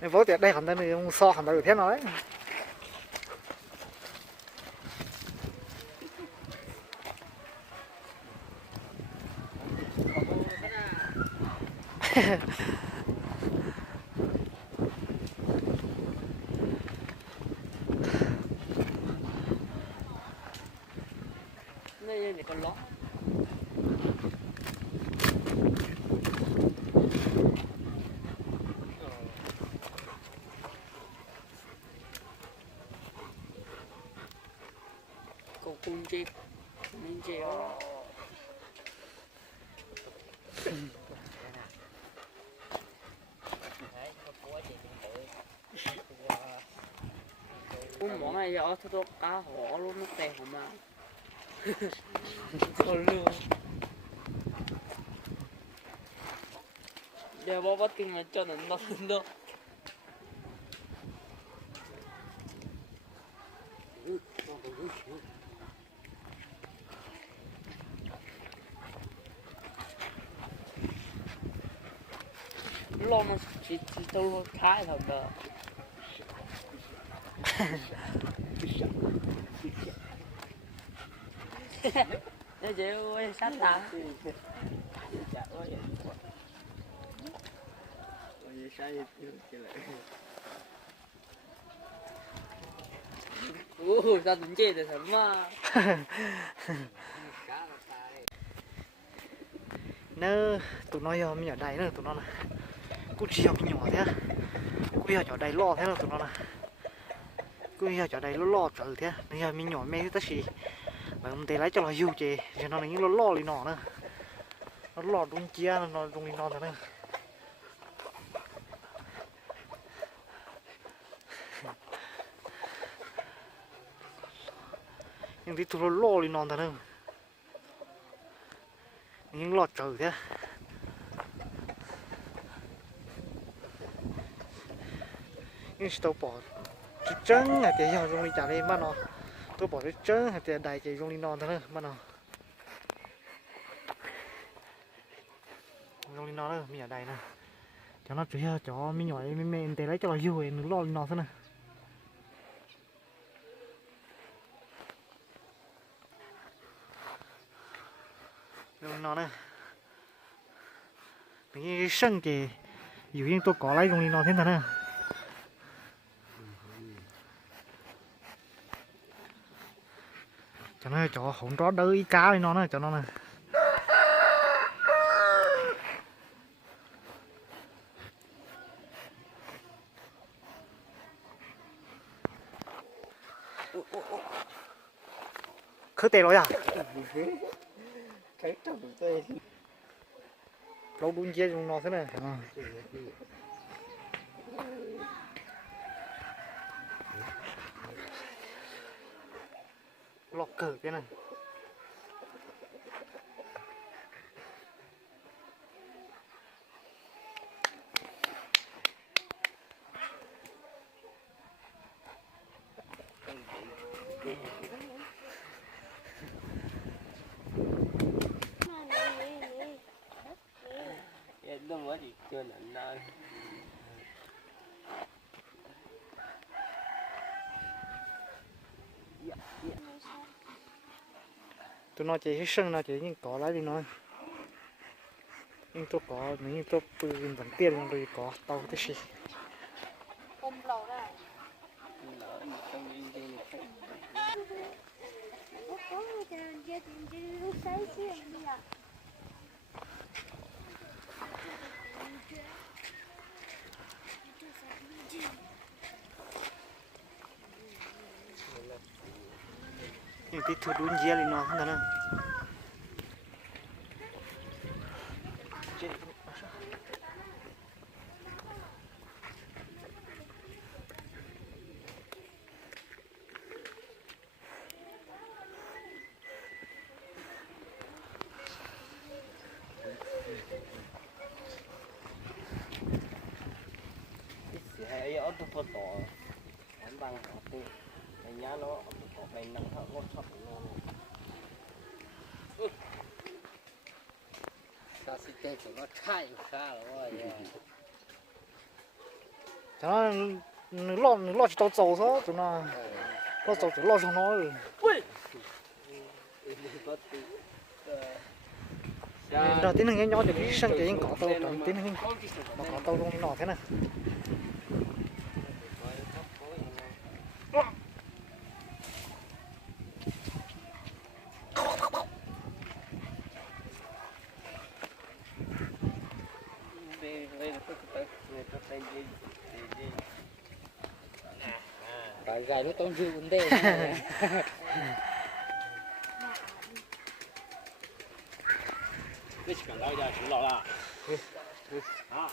Nên vô tiệt đây hẳn đây ông so hẳn đây thế nào đấy. Đây để con ló. Cô cung chê nên chéo. Món này do tôi cá hổ luôn nó tè hổ mà. Còn luôn. Giờ bó bắt kinh mà cho nó đâu. Lo nó chỉ tôi thái thật đó. Nó chỉ ơi sát ta. Sao tính chê được sớm mà. Nơ tụi nó giờ mình ở đây nữa tụi nó này. Cô chỉ học nhỏ thế. Cô giờ ở đây lo thế là tụi nó này. Cô giờ ở đây lo chữ thế. Bây giờ mình nhỏ mẹ tất gì. Mà ông tê lấy cho nó yêu chê. Cho nó là những lo lì nọ nữa. Nó lo đúng chia nó đúng lì nọ thế nữa. Nhưng tí tụi nó lo lì nọ thế nữa. Những lo chữ thế. Nhưng tôi bỏ chút trứng hay thì giờ dùng đi trả đi mà nó tôi bỏ chút trứng hay thì đại chỉ dùng đi non thôi mà nó dùng đi non nữa mình ở đây nè cho nó chỉ cho mình nhỏ mình để lấy cho nó vui nó lo đi non thôi nè dùng đi non nè cái sân kì dù như tôi có lấy dùng đi non thế này nè cho nó cho hỗn đó đỡ ý cá đi nó nè cho nó nè khứ tê rồi à lâu đun chia dùng nó thế này lọt cờ cái này Đâu có gì chưa nặng nơi. tụi nó chỉ sân nó chỉ những có lấy đi nói nhưng tôi có những tôi bự bằng tiền rồi có tàu thế gì những tí thứ đun dê lên nó không nè Ở tôi phô tỏ anh bằng học đi, anh nhá nó có cái năng đây tụi nó chạy xa rồi cho nó lo chỉ tao trâu thôi tụi nó lo trâu tụi lo cho nó rồi đầu tiên là nghe nhỏ thì sang cái có tao đầu tiên là mà có tao luôn nhỏ thế này cái gái nó tông dư vấn đề这是干老家吃老了，啊。